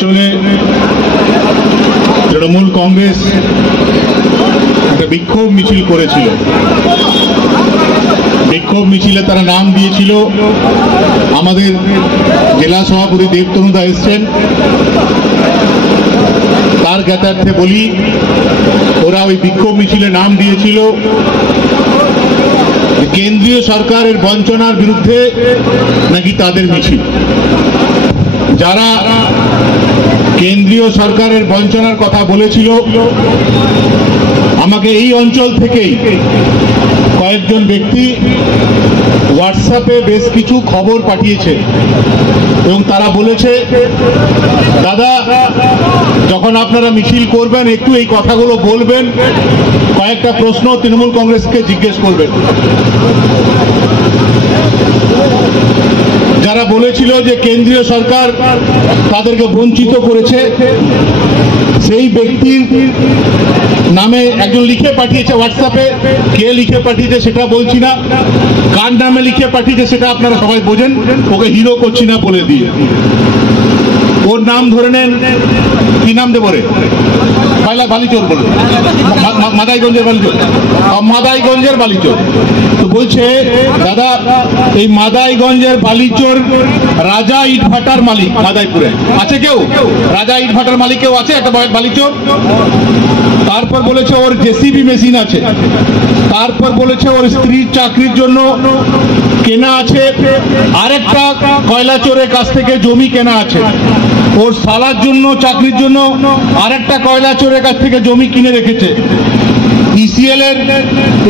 অঞ্চলে তৃণমূল কংগ্রেস একটা বিক্ষোভ মিছিল করেছিল। বিক্ষোভ মিছিলে তারা নাম দিয়েছিল, আমাদের জেলা সভাপতি দেবতনুদা এসছেন, তার জ্ঞাতার্থে বলি, ওরা ওই বিক্ষোভ মিছিলে নাম দিয়েছিল কেন্দ্রীয় সরকারের বঞ্চনার বিরুদ্ধে নাকি তাদের মিছিল। যারা কেন্দ্রীয় সরকারের বঞ্চনার কথা বলেছিল, আমাকে এই অঞ্চল থেকেই কয়েকজন ব্যক্তি হোয়াটসঅ্যাপে বেশ কিছু খবর পাঠিয়েছে এবং তারা বলেছে, দাদা যখন আপনারা মিছিল করবেন একটু এই কথাগুলো বলবেন, কয়েকটা প্রশ্ন তৃণমূল কংগ্রেসকে জিজ্ঞেস করবেন। যারা বলেছিল যে কেন্দ্রীয় সরকার তাদেরকে বঞ্চিত করেছে, সেই ব্যক্তির নামে একজন লিখে পাঠিয়েছে হোয়াটসঅ্যাপে, কে লিখে পাঠিয়েছে সেটা বলছি না, কার নামে লিখে পাঠিয়েছে সেটা আপনারা সবাই বোঝেন, ওকে হিরো করছি না বলে দিয়ে। ওর নাম ধরে নেন, কি নাম দেবো রে, বালিচোর বলে, মাদাইগঞ্জের বালিচোর, মাদাইগঞ্জের বালিচোর। তো বলছে, দাদা এই মাদাইগঞ্জের বালিচোর রাজা ইটভাটার মালিক মাদাইপুরে আছে কেউ? রাজা ইটভাটার মালিক কেউ আছে একটা বালিচোর? তারপর বলেছে ওর জেসিবি মেশিন আছে। তারপর বলেছে ওর স্ত্রীর চাকরির জন্য কেনা আছে আরেকটা কয়লা চোরের কাছ থেকে জমি কেনা আছে। ওর সালার জন্য চাকরির জন্য আরেকটা কয়লা চোরের কাছ থেকে জমি কিনে রেখেছে। ইসিএল এর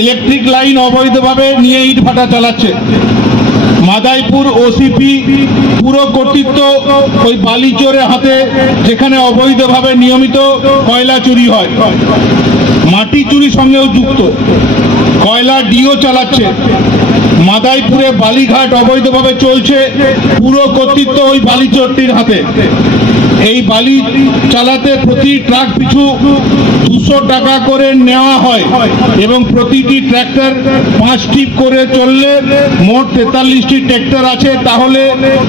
ইলেকট্রিক লাইন অবৈধভাবে নিয়ে ইট ভাটা চালাচ্ছে। মাদাইপুর ওসিপি পুরো কর্তৃত্ব ওই বালিচোরের হাতে, যেখানে অবৈধভাবে নিয়মিত কয়লা চুরি হয়। মাটি চুরির সঙ্গেও যুক্ত, কয়লা ডিও চালাচ্ছে। মাদাইপুরে বালিঘাট অবৈধভাবে চলছে, পুরো কর্তৃত্ব ওই বালিচোরটির হাতে। এই বালি চালাতে প্রতি ট্রাক পিছু 200 টাকা করে নেওয়া হয় এবং প্রতিটি ট্র্যাক্টর 5 টিপ করে চললে মোট 43টি ট্র্যাক্টর আছে, তাহলে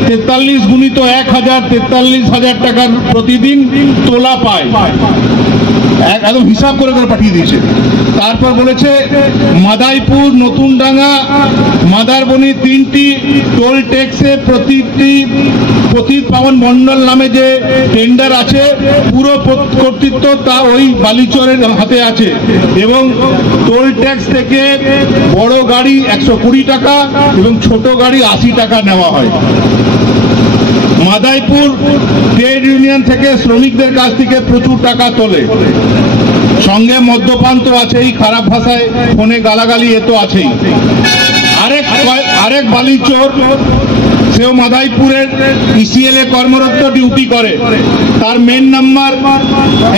43 গুণিত 1000, 43,000 টাকার প্রতিদিন তোলা পায়। একদম হিসাব করে করে পাঠিয়ে দিয়েছে। তারপর বলেছে মাদাইপুর, নতুনডাঙ্গা, মাদারবনি 3টি টোল ট্যাক্সে প্রতীক পাবন মন্ডল নামে যে টেন্ডার আছে, পুরো কর্তৃত্ব তা ওই বালিচরের হাতে আছে এবং টোল ট্যাক্স থেকে বড় গাড়ি 120 টাকা এবং ছোট গাড়ি 80 টাকা নেওয়া হয়। মাদাইপুর ট্রেড ইউনিয়ন থেকে শ্রমিকদের কাছ থেকে প্রচুর টাকা তোলে। সঙ্গে মদ্যপান তো আছেই, খারাপ ভাষায় ফোনে গালাগালি এ তো আছেই। আরেক বালিচোর, সেও মাদাইপুরের ইসিএল এ কর্মরত, ডিউটি করে। তার man number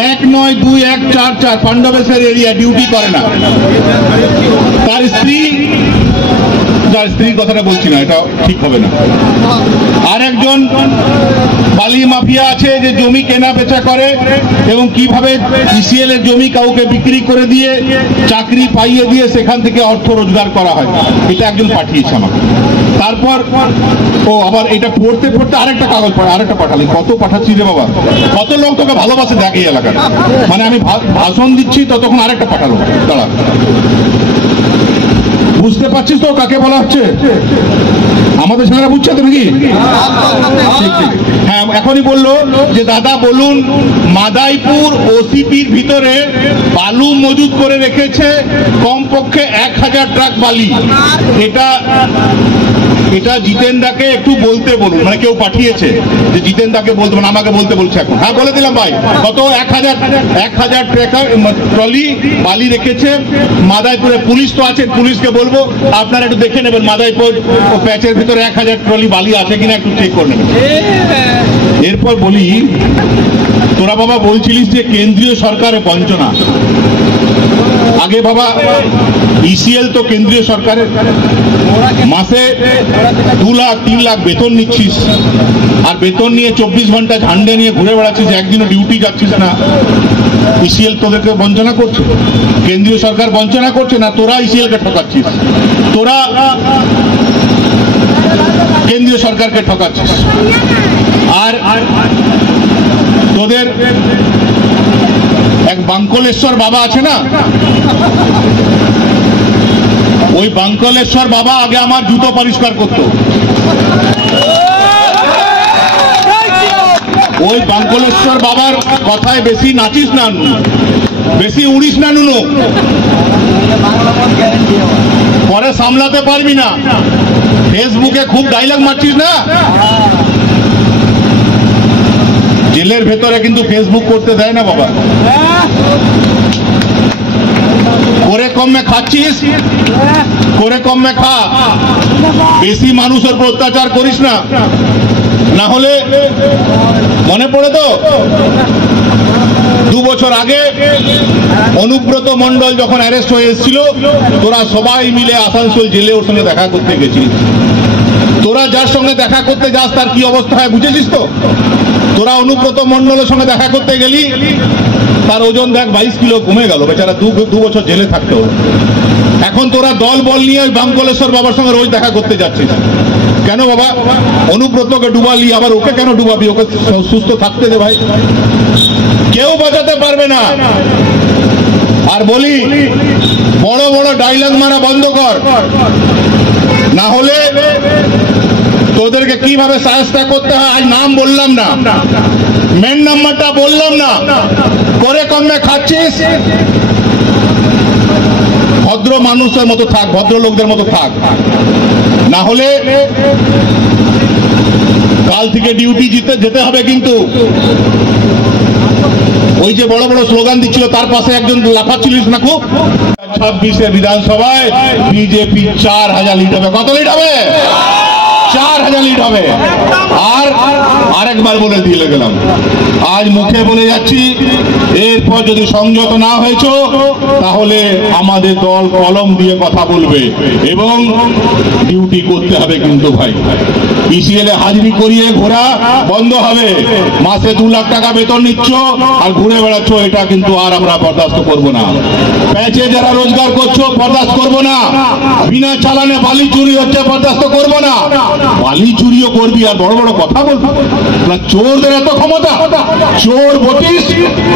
192144, Pandabeswar area, duty করে না। তার স্ত্রীর কথাটা বলছি না, এটা ঠিক হবে না। আর একজন বালি মাফিয়া আছে যে জমি কেনা বেচা করে এবং কিভাবে ইসিএল এর জমি কাউকে বিক্রি করে দিয়ে চাকরি পাইয়ে দিয়ে সেখান থেকে অর্থ রোজগার করা হয়। এটা একজন পাঠিয়েছে আমাকে। তারপর ও আবার এটা পড়তে পড়তে আরেকটা কাগজ পড়ে, আরেকটা পাঠালে। কত পাঠাচ্ছি রে বাবা, কত লোক তোকে ভালোবাসে দেখ এই এলাকার। মানে আমি ভাষণ দিচ্ছি ততক্ষণ আরেকটা পাঠালো। দাঁড়া, বুঝতে পারছিস তো কাকে বলা হচ্ছে? আমাদের ছেলেরা বুঝছে তো নাকি? হ্যাঁ, এখনই বললো যে দাদা বলুন, মাদাইপুর ওসিপির ভিতরে বালু মজুদ করে রেখেছে কমপক্ষে 1000 ট্রাক বালি। এটা জিতেনদাকে একটু বলতে বলুন, মানে কেউ পাঠিয়েছে যে জিতেনদাকে বলতে, মানে আমাকে বলতে বলছে এখন। হ্যাঁ, বলে দিলাম ভাই, কত 1000 ট্রাকার ট্রলি বালি রেখেছে মাদাইপুরে। পুলিশ তো আছে, পুলিশকে বলবো আপনারা একটু দেখে নেবেন মাদাইপুর ও প্যাচের ভিতরে 1000 ট্রলি বালি আছে কিনা একটু চেক করে নেবেন। এরপর বলি, তোরা বাবা বলছিলিস যে কেন্দ্রীয় সরকারের বঞ্চনা। আগে বাবা ইসিএল তো কেন্দ্রীয় সরকারের, মাসে 2 লাখ 3 লাখ বেতন নিচ্ছিস, আর বেতন নিয়ে 24 ঘন্টা ঝান্ডে নিয়ে ঘুরে বেড়াচ্ছিস, একদিনও ডিউটি যাচ্ছিস না। ইসিএল তোদেরকে বঞ্চনা করছে, কেন্দ্রীয় সরকার বঞ্চনা করছে না, তোরা ইসিএল কে ঠকাচ্ছিস, তোরা কেন্দ্রীয় সরকারকে ঠকাচ্ছিস। আর বাঙ্কলেশ্বর বাবা আছে না, ওই বাঙ্কলেশ্বর বাবা আগে আমার জুতো পরিষ্কার করতো। ওই বাঙ্কলেশ্বর বাবার কথায় বেশি নাচিস না, বেশি উড়িস না নুনো, পরে সামলাতে পারবি না। ফেসবুকে খুব ডায়লগ মারছিস না, জেলের ভেতরে কিন্তু ফেসবুক করতে দেয় না বাবা। করে কমে খাচ্ছিস, করে কমে খা, বেশি মানুষের উপর অত্যাচার করিস না, না হলে মনে পড়ে তো 2 বছর আগে অনুব্রত মণ্ডল যখন অ্যারেস্ট হয়ে এসেছিল, তোরা সবাই মিলে আসানসোল জেলে ওর সঙ্গে দেখা করতে গেছিস। তোরা যার সঙ্গে দেখা করতে যাস তার কি অবস্থা হয় বুঝেছিস তো? তোরা অনুব্রত মণ্ডলের সঙ্গে দেখা করতে গেলি, তার ওজন দেখ 22 কিলো কমে গেল, বেচারা 2 বছর জেলে থাকতে হলো। এখন তোরা দল বল নিয়ে ওই বাঙ্কলেশ্বর বাবার সঙ্গে রোজ দেখা করতে যাচ্ছিস কেন বাবা? অনুব্রতকে ডুবালি, আবার ওকে কেন ডুবাবি? ওকে সুস্থ থাকতে দে ভাই, কেউ বাঁচাতে পারবে না। আর বলি, বড় বড় ডায়লগ মারা বন্ধ কর, না হলে তোদেরকে কিভাবে সাহায্য করতে হয় আজ নাম বললাম না, মেন নাম্বারটা বললাম না। করে কমে খাচ্ছিস, ভদ্র মানুষের মতো থাক, ভদ্রলোকদের মতো থাক, না হলে কাল থেকে ডিউটি যেতে হবে। কিন্তু ওই যে বড় বড় স্লোগান দিচ্ছিল তার পাশে একজন লাফাচ্ছিলিস না খুব। 26 বিধানসভায় বিজেপি 4000 লিড হবে। কত লিড হবে? 4000 লিড হবে। আর আরেকবার বলে দিয়ে গেলাম, আজ মুখে বলে যাচ্ছি, এরপর যদি সংযত না হয়েছ তাহলে আমাদের দল কলম দিয়ে কথা বলবে এবং ডিউটি করতে হবে। কিন্তু ভাই, পিসিএল এ হাজিরি করিয়ে ঘোরা বন্ধ হবে। মাসে 2 লাখ টাকা বেতন নিচ্ছ আর ঘুরে বেড়াচ্ছ, এটা কিন্তু আর আমরা বরদাস্ত করব না। প্যাচে যারা রোজগার করছো বরদাস্ত করব না। বিনা চালানে বালি চুরি হচ্ছে, বরদাস্ত করব না। বালি চুরিও করবি আর বড় বড় কথা বলবি না। চোরদের এত ক্ষমতা, চোর বটিস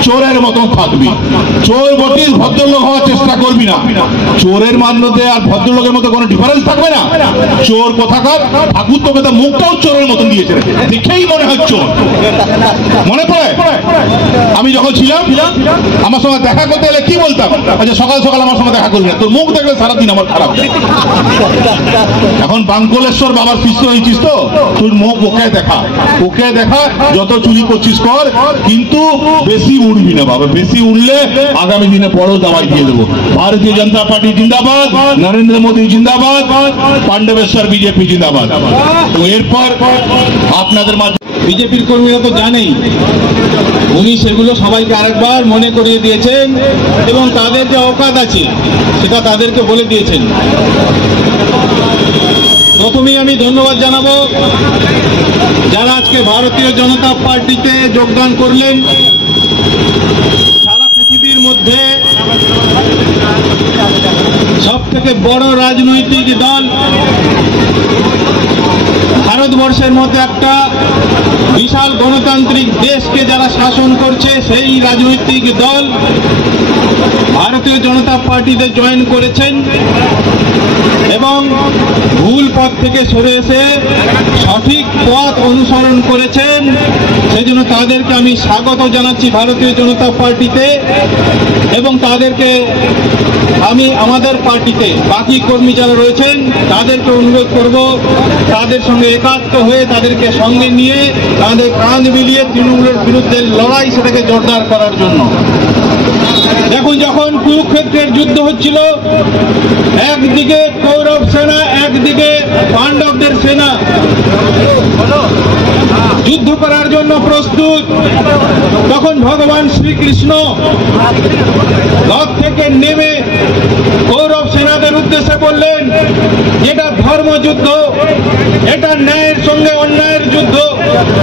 চোরের মতন থাকবি, চোর বটিস ভদ্রলোক হওয়ার চেষ্টা করবি না। চোরের মধ্যে আর ভদ্রলোকের মধ্যে কোনো ডিফারেন্স থাকবে না। চোর কোথাকার, ঠাকুর তোকে তো মুখটাও চোরের মতন দিয়েছে, দেখেই মনে হয় চোর। মনে পড়ে আমি যখন ছিলাম, আমার সঙ্গে দেখা করতে গেলে কি বলতাম? আচ্ছা সকাল সকাল আমার সঙ্গে দেখা করবি না, তোর মুখ দেখলে সারাদিন আমার খারাপ। এখন বাঙ্কলেশ্বর বাবার শিষ্য হয়েছিস তো, তোর মুখ ওকে দেখা, ওকে দেখা, যত চুরি করছিস কর, কিন্তু বেশি উড়বি না বাবা। বেশি উড়লে আগামী দিনে বড় দাওয়াই দিয়ে দেবো। ভারতীয় জনতা পার্টি জিন্দাবাদ, নরেন্দ্র মোদী জিন্দাবাদ, পাণ্ডবেশ্বর বিজেপি জিন্দাবাদ। তো এরপর আপনাদের মাঝে বিজেপির কর্মীরা তো জানেই, উনি সেগুলো সবাইকে আরেকবার মনে করিয়ে দিয়েছেন এবং তাদের যে অকাত আছে সেটা তাদেরকে বলে দিয়েছেন। প্রথমেই আমি ধন্যবাদ জানাবো যারা আজকে ভারতীয় জনতা পার্টিতে যোগদান করলেন। সারা পৃথিবীর মধ্যে সব থেকে বড় রাজনৈতিক দল, ভারতবর্ষের মধ্যে একটা বিশাল গণতান্ত্রিক দেশকে যারা শাসন করছে, সেই রাজনৈতিক দল ভারতীয় জনতা পার্টিতে জয়েন করেছেন এবং ভুল পথ থেকে সরে এসে সঠিক পথ অনুসরণ করেছেন। সেজন্য তাদেরকে আমি স্বাগত জানাচ্ছি ভারতীয় জনতা পার্টিতে এবং তাদেরকে আমি আমাদের পার্টিতে বাকি কর্মী যারা রয়েছেন তাদেরকে অনুরোধ করব, তাদের সঙ্গে একাত্ম হয়ে তাদেরকে সঙ্গে নিয়ে তাদের কাঁধ মিলিয়ে তৃণমূলের বিরুদ্ধে লড়াই সেটাকে জোরদার করার জন্য। দেখুন, যখন কুরুক্ষেত্রের যুদ্ধ হচ্ছিল, একদিকে কৌরব সেনা, একদিকে পাণ্ডবদের সেনা যুদ্ধ করার জন্য প্রস্তুত, তখন ভগবান শ্রীকৃষ্ণ রথ থেকে নেমে কৌরব সেনাদের উদ্দেশ্যে বললেন, এটা ধর্মযুদ্ধ, এটা ন্যায়ের সঙ্গে অন্যায়ের যুদ্ধ,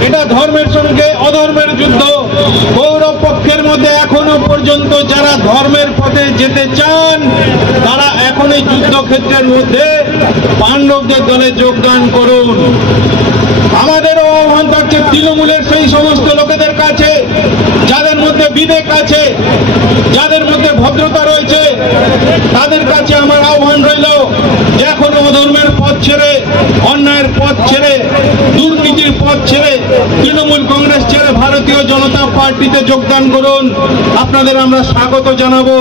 এটা ধর্মের সঙ্গে অধর্মের যুদ্ধ। কৌরব পক্ষের মধ্যে এখনো পর্যন্ত যারা ধর্মের পথে যেতে চান তারা এখন এই যুদ্ধক্ষেত্রের মধ্যে পাণ্ডবদের দলে যোগদান করুন। আমাদেরও আহ্বান থাকছে তৃণমূলের সেই সমস্ত লোকেদের কাছে যাদের মধ্যে বিবেক আছে, যাদের মধ্যে ভদ্রতা রয়েছে, তাদের কাছে আমার আহ্বান রইল যে এখন অধর্মের পথ ছেড়ে, অন্যায়ের পথ ছেড়ে, দুর্নীতির পথ ছেড়ে তৃণমূল কংগ্রেস ছেড়ে ভারতীয় জনতা পার্টিতে যোগদান করুন। আপনাদের আমরা স্বাগত জানাবো।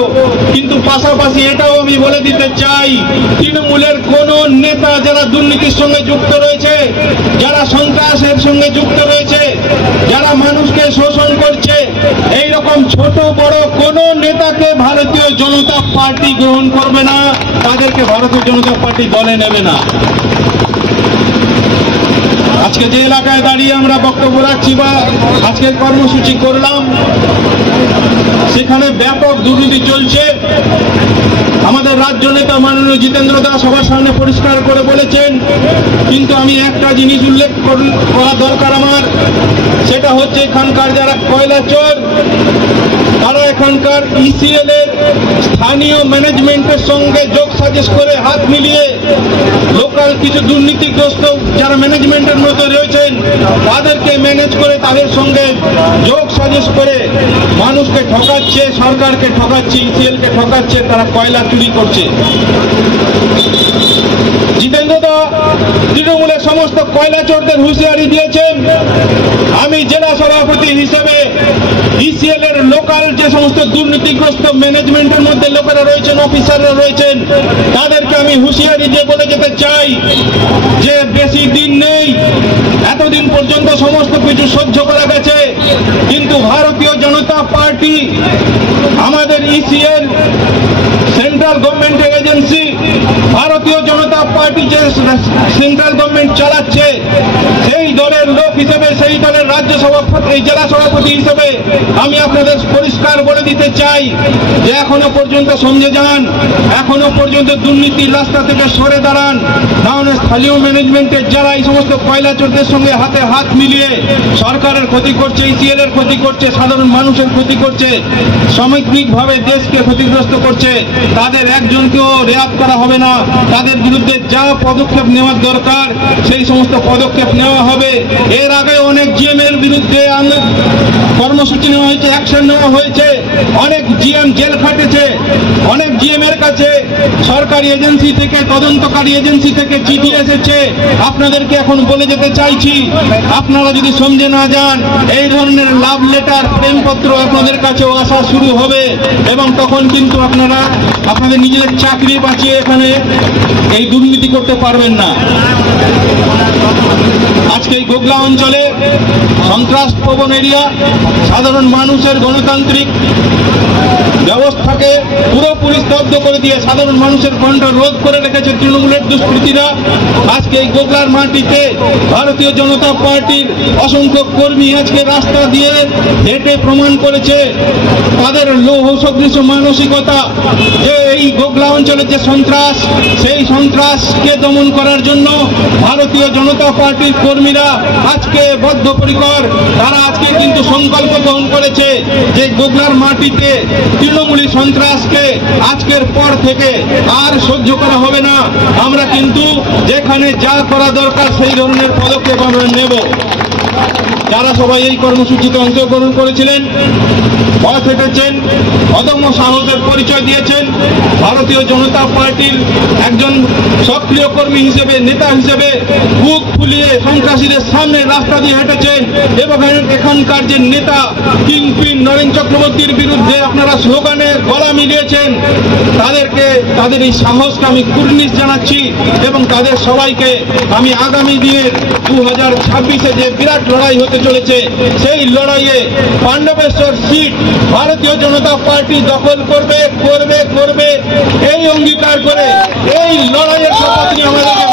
কিন্তু পাশাপাশি এটাও আমি বলে দিতে চাই, তৃণমূলের কোন নেতা যারা দুর্নীতির সঙ্গে যুক্ত রয়েছে, যারা সন্ত্রাসের সঙ্গে যুক্ত রয়েছে, যারা মানুষকে শোষণ করছে, এই রকম ছোট বড় কোন নেতাকে ভারতীয় জনতা পার্টি গ্রহণ করবে না, তাদেরকে ভারতীয় জনতা পার্টি দলে নেবে না। আজকে যে এলাকায় দাঁড়িয়ে আমরা বক্তব্য রাখছি বা আজকের কর্মসূচি করলাম, সেখানে ব্যাপক দুর্নীতি চলছে। আমাদের রাজ্য নেতা মাননীয় জিতেন্দ্র দাস সবার সামনে পরিষ্কার করে বলেছেন, কিন্তু আমি একটা জিনিস উল্লেখ করা দরকার আমার, সেটা হচ্ছে এখানকার যারা কয়লা চোর, তারা এখানকার ইসিএল এর স্থানীয় ম্যানেজমেন্টের সঙ্গে যোগ সাজেশ করে হাত মিলিয়ে লোকাল কিছু দুর্নীতিগ্রস্ত যারা ম্যানেজমেন্টের মধ্যে রয়েছেন তাদেরকে ম্যানেজ করে তাদের সঙ্গে যোগ সাজেশ করে মানুষকে ঠকাচ্ছে, সরকারকে ঠকাচ্ছে, ইসিএল কে ঠকাচ্ছে, তারা কয়লা চুরি করছে। জিতেন্দ্র দা তৃণমূলের সমস্ত কয়লা চোরদের হুঁশিয়ারি দিয়েছেন। আমি জেলা সভাপতি হিসেবে ইসিএল এর লোকাল যে সমস্ত দুর্নীতিগ্রস্ত ম্যানেজমেন্টের মধ্যে লোকেরা রয়েছেন, অফিসাররা রয়েছেন, তাদেরকে আমি হুঁশিয়ারি দিয়ে বলে যেতে চাই যে বেশি দিন নেই, এতদিন পর্যন্ত সমস্ত কিছু সহ্য করা গেছে, কিন্তু ভারতীয় জনতা পার্টি আমাদের ইসিএল সেন্ট্রাল গভর্নমেন্টের এজেন্সি, ভারতীয় জনতা পার্টি যে সেন্ট্রাল গভর্নমেন্ট চালাচ্ছে সেই দলের লোক হিসেবে, সেই দলের রাজ্য সভাপতি, জেলা সভাপতি হিসেবে আমি আপনাদের পরিষ্কার বলে দিতে চাই যে এখনো পর্যন্ত সমঝে যান, এখনো পর্যন্ত দুর্নীতির রাস্তা থেকে সরে দাঁড়ান, না হলে স্থানীয় ম্যানেজমেন্টের যারা এই সমস্ত কয়লা চোরদের সঙ্গে হাতে হাত মিলিয়ে সরকারের ক্ষতি করছে, ইসিএল এর ক্ষতি করছে, সাধারণ মানুষের ক্ষতি করছে, সামগ্রিকভাবে দেশকে ক্ষতিগ্রস্ত করছে, তাদের একজনকেও রেয়াত করা হবে না। তাদের বিরুদ্ধে যা পদক্ষেপ নেওয়ার দরকার সেই সমস্ত পদক্ষেপ নেওয়া হবে। এর আগে অনেক জিএম এর বিরুদ্ধে কর্মসূচি নেওয়া হয়েছে, অ্যাকশন নেওয়া হয়েছে, অনেক জিএম জেল খাটেছে, অনেক জিএম এর কাছে সরকারি এজেন্সি থেকে, তদন্তকারী এজেন্সি থেকে চিঠি এসেছে। আপনাদেরকে এখন বলে যেতে চাইছি, আপনারা যদি সমঝে না যান, এই ধরনের লাভ লেটার, প্রেমপত্র আপনাদের কাছেও আসা শুরু হবে এবং তখন কিন্তু আপনারা আপনাদের নিজেদের চাকরি বাঁচিয়ে এখানে এই দুর্নীতি করতে পারবেন না। আজকে এই গোগলা অঞ্চলে সন্ত্রাস প্রবণ এরিয়া, সাধারণ মানুষের গণতান্ত্রিক ব্যবস্থাকে পুরোপুরি স্তব্ধ করে দিয়ে সাধারণ মানুষের কণ্ঠ রোধ করে রেখেছে তৃণমূলের দুষ্কৃতীরা। আজকে এই গোগলার মাটিতে ভারতীয় জনতা পার্টির অসংখ্য কর্মী আজকে রাস্তা দিয়ে হেঁটে প্রমাণ করেছে তাদের লৌহ সদৃশ মানসিকতা, যে এই গোগলা অঞ্চলের যে সন্ত্রাস, সেই সন্ত্রাসকে দমন করার জন্য ভারতীয় জনতা পার্টির কর্মীরা আজকে বদ্ধপরিকর। তারা আজকে কিন্তু সংকল্প গ্রহণ করেছে যে গোগলার মাটিতে তৃণমূলী সন্ত্রাসকে আজকের পর থেকে আর সহ্য করা হবে না। আমরা কিন্তু যেখানে যা করা দরকার সেই ধরনের পদক্ষেপ আমরা নেব। যারা সবাই এই কর্মসূচিতে অংশগ্রহণ করেছিলেন, পথ হেঁটেছেন, অদম্য সাহসের পরিচয় দিয়েছেন, ভারতীয় জনতা পার্টির একজন সক্রিয় কর্মী হিসেবে, নেতা হিসেবে বুক ফুলিয়ে সন্ত্রাসীদের সামনে রাস্তা দিয়ে হেঁটেছেন এবং এখানকার যে নেতা কিংপিন নরেন চক্রবর্তীর বিরুদ্ধে আপনারা স্লোগানে গলা মিলিয়েছেন, তাদেরকে, তাদের এই সাহসকে আমি কুর্নিশ জানাচ্ছি এবং তাদের সবাইকে আমি আগামী দিনের 2026-এ যে বিরাট লড়াই হতে চলেছে, সেই লড়াইয়ে পাণ্ডবেশ্বর সিট ভারতীয় জনতা পার্টি দখল করবে, করবে, করবে, এই অঙ্গীকার করে এই লড়াইয়ের শপথ নিয়ে আমাদেরকে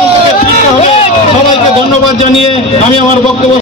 ফিরতে হবে। সবাইকে ধন্যবাদ জানিয়ে আমি আমার বক্তব্য